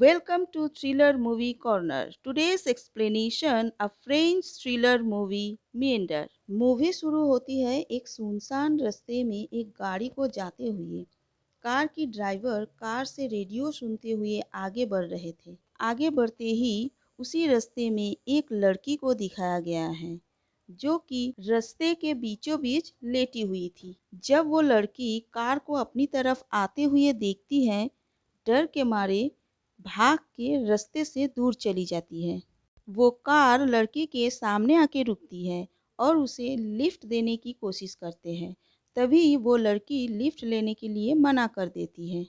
Welcome to Thriller Movie Corner. Today's explanation a French thriller movie Meander. Movie शुरू होती है एक सुनसान रास्ते में एक गाड़ी को जाते हुए। कार की ड्राइवर कार से रेडियो सुनते हुए आगे बढ़ रहे थे। आगे बढ़ते ही उसी रास्ते में एक लड़की को दिखाया गया है जो कि रास्ते के बीचों बीच लेटी हुई थी। जब वो लड़की कार को अपनी तरफ आते हुए देखती है, डर के मारे भाग के रास्ते से दूर चली जाती है। वो कार लड़की के सामने आके रुकती है और उसे लिफ्ट देने की कोशिश करते हैं। तभी वो लड़की लिफ्ट लेने के लिए मना कर देती है।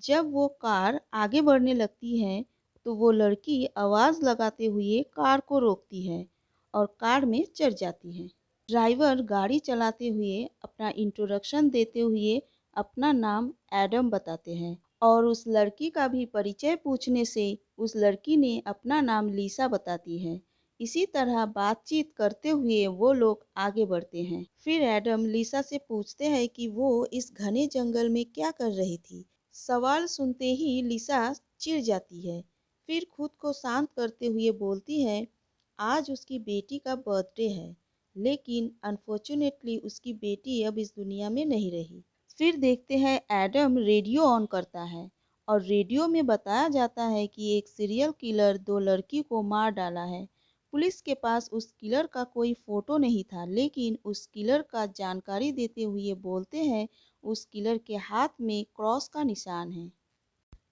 जब वो कार आगे बढ़ने लगती है तो वो लड़की आवाज़ लगाते हुए कार को रोकती है और कार में चढ़ जाती है। ड्राइवर गाड़ी चलाते हुए अपना इंट्रोडक्शन देते हुए अपना नाम एडम बताते हैं और उस लड़की का भी परिचय पूछने से उस लड़की ने अपना नाम लीसा बताती है। इसी तरह बातचीत करते हुए वो लोग आगे बढ़ते हैं। फिर एडम लीसा से पूछते हैं कि वो इस घने जंगल में क्या कर रही थी। सवाल सुनते ही लीसा चिढ़ जाती है। फिर खुद को शांत करते हुए बोलती है, आज उसकी बेटी का बर्थडे है, लेकिन अनफॉर्चुनेटली उसकी बेटी अब इस दुनिया में नहीं रही। फिर देखते हैं एडम रेडियो ऑन करता है और रेडियो में बताया जाता है कि एक सीरियल किलर 2 लड़की को मार डाला है। पुलिस के पास उस किलर का कोई फोटो नहीं था, लेकिन उस किलर का जानकारी देते हुए बोलते हैं उस किलर के हाथ में क्रॉस का निशान है।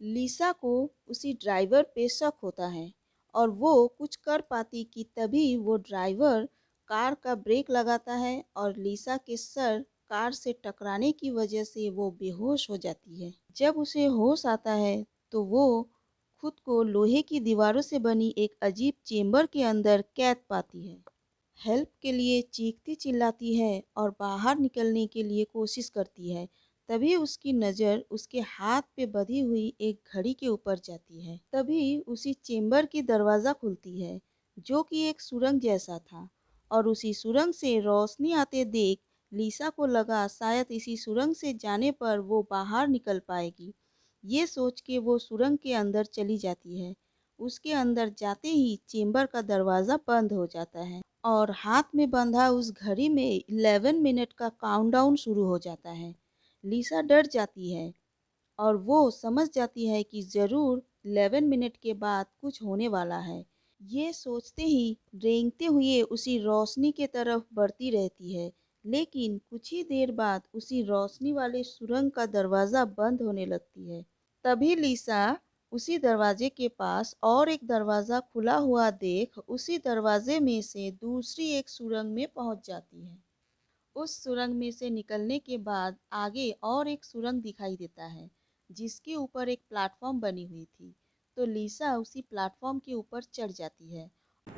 लीसा को उसी ड्राइवर पे शक होता है और वो कुछ कर पाती कि तभी वो ड्राइवर कार का ब्रेक लगाता है और लीसा के सर कार से टकराने की वजह से वो बेहोश हो जाती है। जब उसे होश आता है तो वो खुद को लोहे की दीवारों से बनी एक अजीब चेम्बर के अंदर कैद पाती है। हेल्प के लिए चीखती चिल्लाती है और बाहर निकलने के लिए कोशिश करती है। तभी उसकी नज़र उसके हाथ पे बंधी हुई एक घड़ी के ऊपर जाती है। तभी उसी चेम्बर की दरवाज़ा खुलती है जो कि एक सुरंग जैसा था और उसी सुरंग से रोशनी आते देख लीसा को लगा शायद इसी सुरंग से जाने पर वो बाहर निकल पाएगी। ये सोच के वो सुरंग के अंदर चली जाती है। उसके अंदर जाते ही चेम्बर का दरवाज़ा बंद हो जाता है और हाथ में बंधा उस घड़ी में 11 मिनट का काउंटडाउन शुरू हो जाता है। लीसा डर जाती है और वो समझ जाती है कि ज़रूर 11 मिनट के बाद कुछ होने वाला है। ये सोचते ही रेंगते हुए उसी रोशनी के तरफ बढ़ती रहती है, लेकिन कुछ ही देर बाद उसी रोशनी वाले सुरंग का दरवाज़ा बंद होने लगती है। तभी लीसा उसी दरवाजे के पास और एक दरवाज़ा खुला हुआ देख उसी दरवाजे में से दूसरी एक सुरंग में पहुंच जाती है। उस सुरंग में से निकलने के बाद आगे और एक सुरंग दिखाई देता है जिसके ऊपर एक प्लेटफॉर्म बनी हुई थी। तो लीसा उसी प्लेटफॉर्म के ऊपर चढ़ जाती है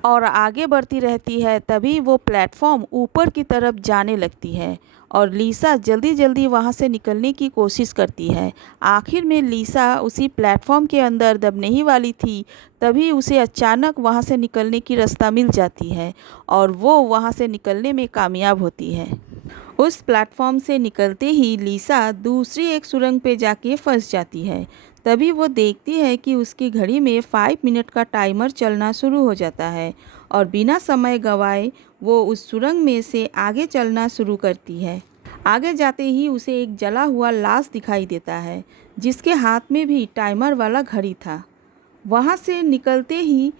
और आगे बढ़ती रहती है। तभी वो प्लेटफॉर्म ऊपर की तरफ जाने लगती है और लीसा जल्दी जल्दी वहाँ से निकलने की कोशिश करती है। आखिर में लीसा उसी प्लेटफॉर्म के अंदर दबने ही वाली थी, तभी उसे अचानक वहाँ से निकलने की रास्ता मिल जाती है और वो वहाँ से निकलने में कामयाब होती है। उस प्लेटफॉर्म से निकलते ही लीसा दूसरी एक सुरंग पे जाके फंस जाती है। तभी वो देखती है कि उसकी घड़ी में 5 मिनट का टाइमर चलना शुरू हो जाता है और बिना समय गंवाए वो उस सुरंग में से आगे चलना शुरू करती है। आगे जाते ही उसे एक जला हुआ लाश दिखाई देता है जिसके हाथ में भी टाइमर वाला घड़ी था। वहाँ से निकलते ही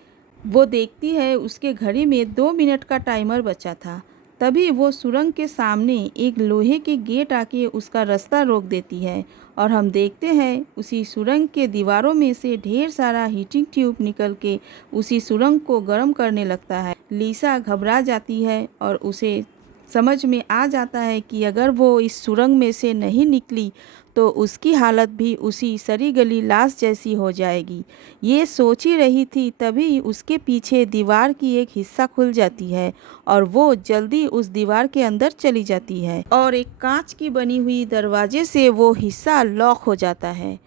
वो देखती है उसके घड़ी में 2 मिनट का टाइमर बचा था। तभी वो सुरंग के सामने एक लोहे के गेट आके उसका रास्ता रोक देती है और हम देखते हैं उसी सुरंग के दीवारों में से ढेर सारा हीटिंग ट्यूब निकल के उसी सुरंग को गर्म करने लगता है। लीसा घबरा जाती है और उसे समझ में आ जाता है कि अगर वो इस सुरंग में से नहीं निकली तो उसकी हालत भी उसी सड़ी गली लाश जैसी हो जाएगी। ये सोच ही रही थी तभी उसके पीछे दीवार की एक हिस्सा खुल जाती है और वो जल्दी उस दीवार के अंदर चली जाती है और एक कांच की बनी हुई दरवाजे से वो हिस्सा लॉक हो जाता है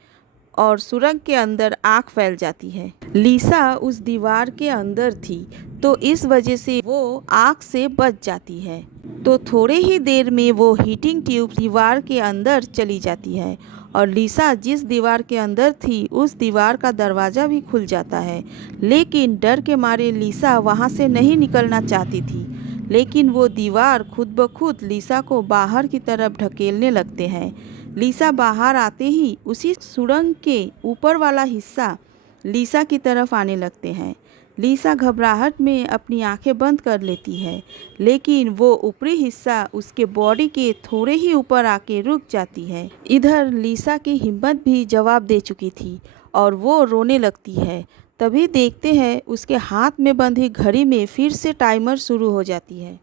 और सुरंग के अंदर आग फैल जाती है। लीसा उस दीवार के अंदर थी तो इस वजह से वो आग से बच जाती है। तो थोड़े ही देर में वो हीटिंग ट्यूब दीवार के अंदर चली जाती है और लिसा जिस दीवार के अंदर थी उस दीवार का दरवाज़ा भी खुल जाता है। लेकिन डर के मारे लिसा वहाँ से नहीं निकलना चाहती थी, लेकिन वो दीवार खुद ब खुद लिसा को बाहर की तरफ ढकेलने लगते हैं। लिसा बाहर आते ही उसी सुरंग के ऊपर वाला हिस्सा लिसा की तरफ आने लगते हैं। लिसा घबराहट में अपनी आंखें बंद कर लेती है, लेकिन वो ऊपरी हिस्सा उसके बॉडी के थोड़े ही ऊपर आके रुक जाती है। इधर लिसा की हिम्मत भी जवाब दे चुकी थी और वो रोने लगती है। तभी देखते हैं उसके हाथ में बंधी घड़ी में फिर से टाइमर शुरू हो जाती है।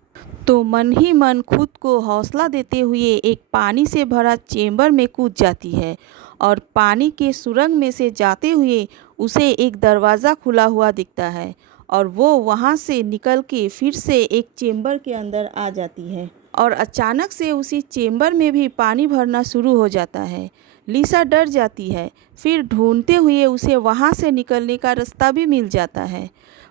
तो मन ही मन खुद को हौसला देते हुए एक पानी से भरा चेम्बर में कूद जाती है और पानी के सुरंग में से जाते हुए उसे एक दरवाज़ा खुला हुआ दिखता है और वो वहाँ से निकल के फिर से एक चेम्बर के अंदर आ जाती है और अचानक से उसी चेम्बर में भी पानी भरना शुरू हो जाता है। लिसा डर जाती है, फिर ढूंढते हुए उसे वहाँ से निकलने का रास्ता भी मिल जाता है।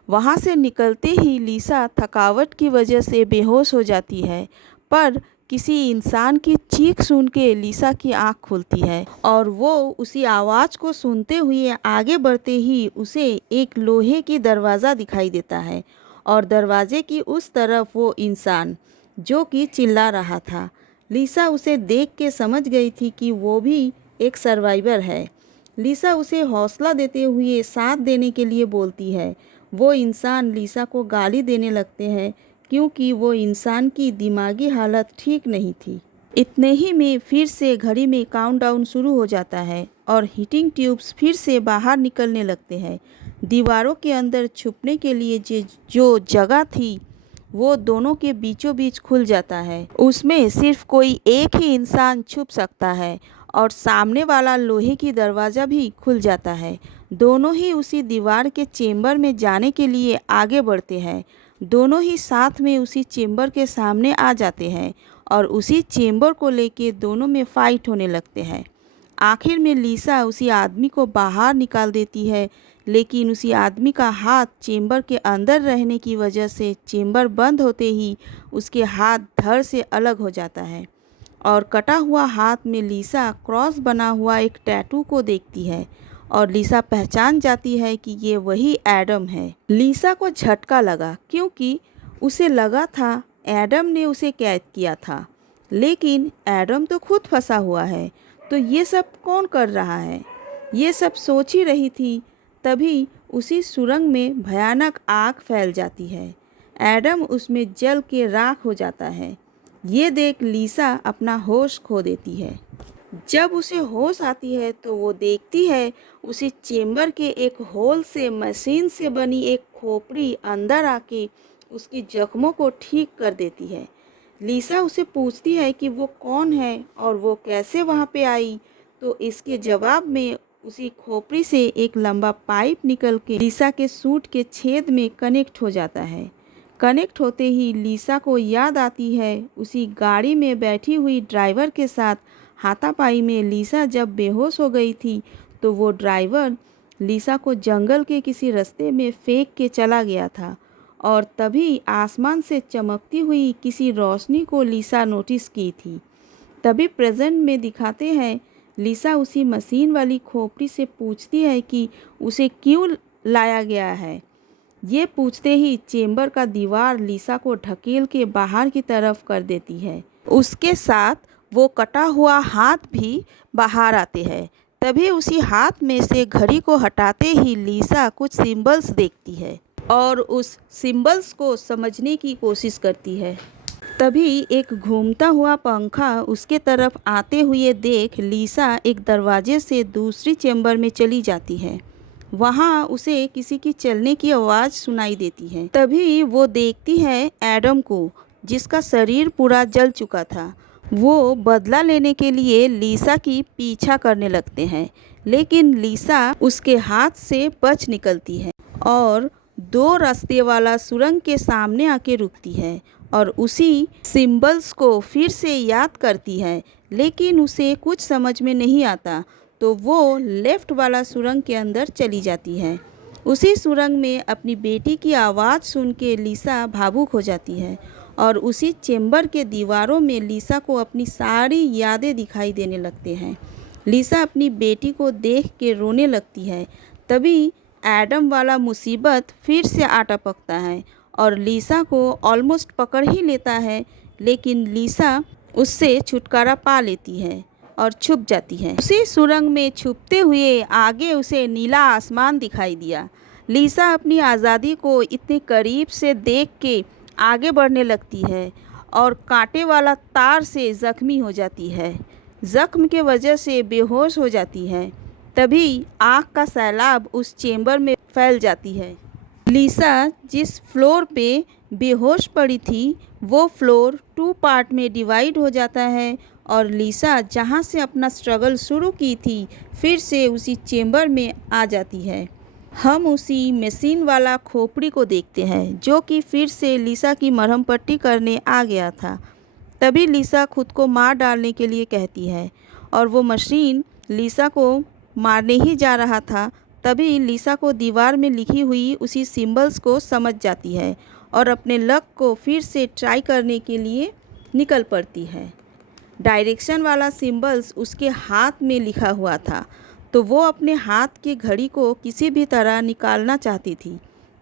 वहाँ से निकलते ही लिसा थकावट की वजह से बेहोश हो जाती है, पर किसी इंसान की चीख सुन के लिसा की आंख खुलती है और वो उसी आवाज़ को सुनते हुए आगे बढ़ते ही उसे एक लोहे की दरवाज़ा दिखाई देता है और दरवाजे की उस तरफ वो इंसान जो कि चिल्ला रहा था। लिसा उसे देख के समझ गई थी कि वो भी एक सर्वाइवर है। लिसा उसे हौसला देते हुए साथ देने के लिए बोलती है। वो इंसान लिसा को गाली देने लगते हैं क्योंकि वो इंसान की दिमागी हालत ठीक नहीं थी। इतने ही में फिर से घड़ी में काउंटडाउन शुरू हो जाता है और हीटिंग ट्यूब्स फिर से बाहर निकलने लगते हैं। दीवारों के अंदर छुपने के लिए जो जगह थी वो दोनों के बीचों बीच खुल जाता है। उसमें सिर्फ कोई एक ही इंसान छुप सकता है और सामने वाला लोहे की दरवाज़ा भी खुल जाता है। दोनों ही उसी दीवार के चेम्बर में जाने के लिए आगे बढ़ते हैं। दोनों ही साथ में उसी चेम्बर के सामने आ जाते हैं और उसी चेम्बर को लेके दोनों में फ़ाइट होने लगते हैं। आखिर में लिसा उसी आदमी को बाहर निकाल देती है, लेकिन उसी आदमी का हाथ चेम्बर के अंदर रहने की वजह से चेम्बर बंद होते ही उसके हाथ धड़ से अलग हो जाता है और कटा हुआ हाथ में लिसा क्रॉस बना हुआ एक टैटू को देखती है और लिसा पहचान जाती है कि ये वही एडम है। लिसा को झटका लगा क्योंकि उसे लगा था एडम ने उसे कैद किया था, लेकिन एडम तो खुद फंसा हुआ है, तो ये सब कौन कर रहा है? ये सब सोच ही रही थी, तभी उसी सुरंग में भयानक आग फैल जाती है। एडम उसमें जल के राख हो जाता है। ये देख लिसा अपना होश खो देती है। जब उसे होश आती है तो वो देखती है उसी चेम्बर के एक होल से मशीन से बनी एक खोपड़ी अंदर आके उसकी जख्मों को ठीक कर देती है। लिसा उसे पूछती है कि वो कौन है और वो कैसे वहाँ पे आई, तो इसके जवाब में उसी खोपड़ी से एक लंबा पाइप निकल के लिसा के सूट के छेद में कनेक्ट हो जाता है। कनेक्ट होते ही लिसा को याद आती है उसी गाड़ी में बैठी हुई ड्राइवर के साथ हाथापाई में लिसा जब बेहोश हो गई थी, तो वो ड्राइवर लिसा को जंगल के किसी रास्ते में फेंक के चला गया था और तभी आसमान से चमकती हुई किसी रोशनी को लिसा नोटिस की थी। तभी प्रेजेंट में दिखाते हैं लिसा उसी मशीन वाली खोपड़ी से पूछती है कि उसे क्यों लाया गया है। ये पूछते ही चेम्बर का दीवार लिसा को ढकेल के बाहर की तरफ कर देती है। उसके साथ वो कटा हुआ हाथ भी बाहर आते हैं। तभी उसी हाथ में से घड़ी को हटाते ही लिसा कुछ सिंबल्स देखती है और उस सिंबल्स को समझने की कोशिश करती है। तभी एक घूमता हुआ पंखा उसके तरफ आते हुए देख लिसा एक दरवाजे से दूसरी चेम्बर में चली जाती है। वहाँ उसे किसी की चलने की आवाज़ सुनाई देती है। तभी वो देखती है एडम को, जिसका शरीर पूरा जल चुका था। वो बदला लेने के लिए लिसा की पीछा करने लगते हैं, लेकिन लिसा उसके हाथ से बच निकलती है और 2 रास्ते वाला सुरंग के सामने आके रुकती है और उसी सिंबल्स को फिर से याद करती है, लेकिन उसे कुछ समझ में नहीं आता, तो वो लेफ़्ट वाला सुरंग के अंदर चली जाती है। उसी सुरंग में अपनी बेटी की आवाज़ सुन के लिसा भावुक हो जाती है और उसी चेम्बर के दीवारों में लिसा को अपनी सारी यादें दिखाई देने लगते हैं। लिसा अपनी बेटी को देख के रोने लगती है। तभी एडम वाला मुसीबत फिर से आ टपकता है और लिसा को ऑलमोस्ट पकड़ ही लेता है, लेकिन लिसा उससे छुटकारा पा लेती है और छुप जाती है। उसी सुरंग में छुपते हुए आगे उसे नीला आसमान दिखाई दिया। लिसा अपनी आज़ादी को इतने करीब से देख के आगे बढ़ने लगती है और कांटे वाला तार से ज़ख्मी हो जाती है। ज़ख्म के वजह से बेहोश हो जाती है। तभी आग का सैलाब उस चेम्बर में फैल जाती है। लिसा जिस फ्लोर पे बेहोश पड़ी थी वो फ्लोर 2 पार्ट में डिवाइड हो जाता है और लिसा जहाँ से अपना स्ट्रगल शुरू की थी फिर से उसी चेम्बर में आ जाती है। हम उसी मशीन वाला खोपड़ी को देखते हैं जो कि फिर से लिसा की मरहम पट्टी करने आ गया था। तभी लिसा खुद को मार डालने के लिए कहती है और वो मशीन लिसा को मारने ही जा रहा था। तभी लिसा को दीवार में लिखी हुई उसी सिंबल्स को समझ जाती है और अपने लक को फिर से ट्राई करने के लिए निकल पड़ती है। डायरेक्शन वाला सिंबल्स उसके हाथ में लिखा हुआ था, तो वो अपने हाथ की घड़ी को किसी भी तरह निकालना चाहती थी।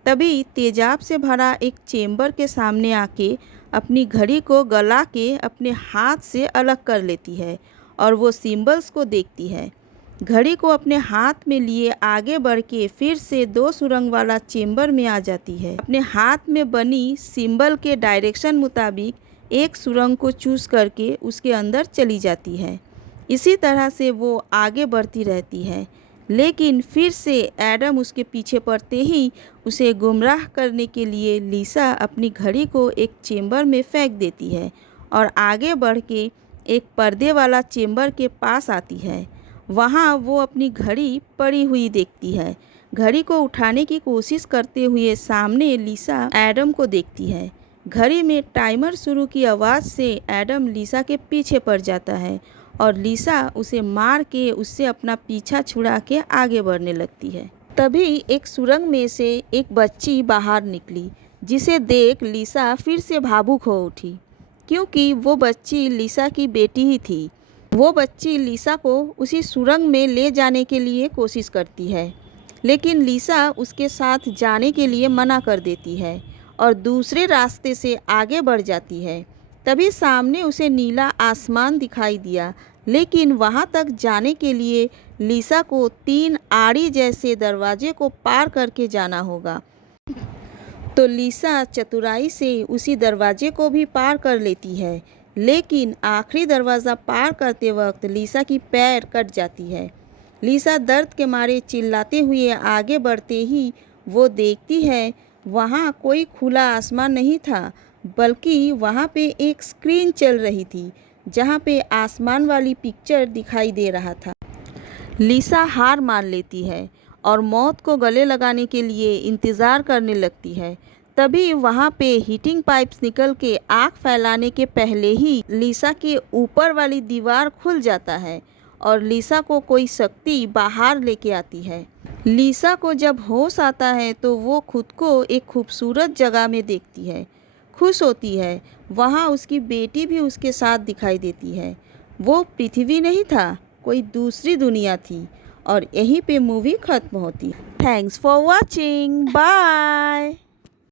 तभी तेजाब से भरा एक चेम्बर के सामने आके अपनी घड़ी को गला के अपने हाथ से अलग कर लेती है और वो सिंबल्स को देखती है। घड़ी को अपने हाथ में लिए आगे बढ़ के फिर से 2 सुरंग वाला चेम्बर में आ जाती है। अपने हाथ में बनी सिंबल के डायरेक्शन मुताबिक एक सुरंग को चूज़ करके उसके अंदर चली जाती है। इसी तरह से वो आगे बढ़ती रहती है, लेकिन फिर से एडम उसके पीछे पड़ते ही उसे गुमराह करने के लिए लिसा अपनी घड़ी को एक चेम्बर में फेंक देती है और आगे बढ़ के एक पर्दे वाला चेम्बर के पास आती है। वहाँ वो अपनी घड़ी पड़ी हुई देखती है। घड़ी को उठाने की कोशिश करते हुए सामने लिसा एडम को देखती है। घड़ी में टाइमर शुरू की आवाज़ से एडम लिसा के पीछे पड़ जाता है और लिसा उसे मार के उससे अपना पीछा छुड़ा के आगे बढ़ने लगती है। तभी एक सुरंग में से एक बच्ची बाहर निकली, जिसे देख लिसा फिर से भावुक हो उठी, क्योंकि वो बच्ची लिसा की बेटी ही थी। वो बच्ची लिसा को उसी सुरंग में ले जाने के लिए कोशिश करती है, लेकिन लिसा उसके साथ जाने के लिए मना कर देती है और दूसरे रास्ते से आगे बढ़ जाती है। तभी सामने उसे नीला आसमान दिखाई दिया, लेकिन वहाँ तक जाने के लिए लिसा को 3 आड़ी जैसे दरवाजे को पार करके जाना होगा। तो लिसा चतुराई से उसी दरवाजे को भी पार कर लेती है, लेकिन आखिरी दरवाज़ा पार करते वक्त लिसा की पैर कट जाती है। लिसा दर्द के मारे चिल्लाते हुए आगे बढ़ते ही वो देखती है वहाँ कोई खुला आसमान नहीं था, बल्कि वहाँ पे एक स्क्रीन चल रही थी जहाँ पे आसमान वाली पिक्चर दिखाई दे रहा था। लिसा हार मान लेती है और मौत को गले लगाने के लिए इंतज़ार करने लगती है। तभी वहाँ पे हीटिंग पाइप्स निकल के आग फैलाने के पहले ही लिसा के ऊपर वाली दीवार खुल जाता है और लिसा को कोई शक्ति बाहर लेके आती है। लिसा को जब होश आता है तो वो खुद को एक खूबसूरत जगह में देखती है, खुश होती है। वहाँ उसकी बेटी भी उसके साथ दिखाई देती है। वो पृथ्वी नहीं था, कोई दूसरी दुनिया थी और यहीं पे मूवी ख़त्म होती है। Thanks for watching, bye.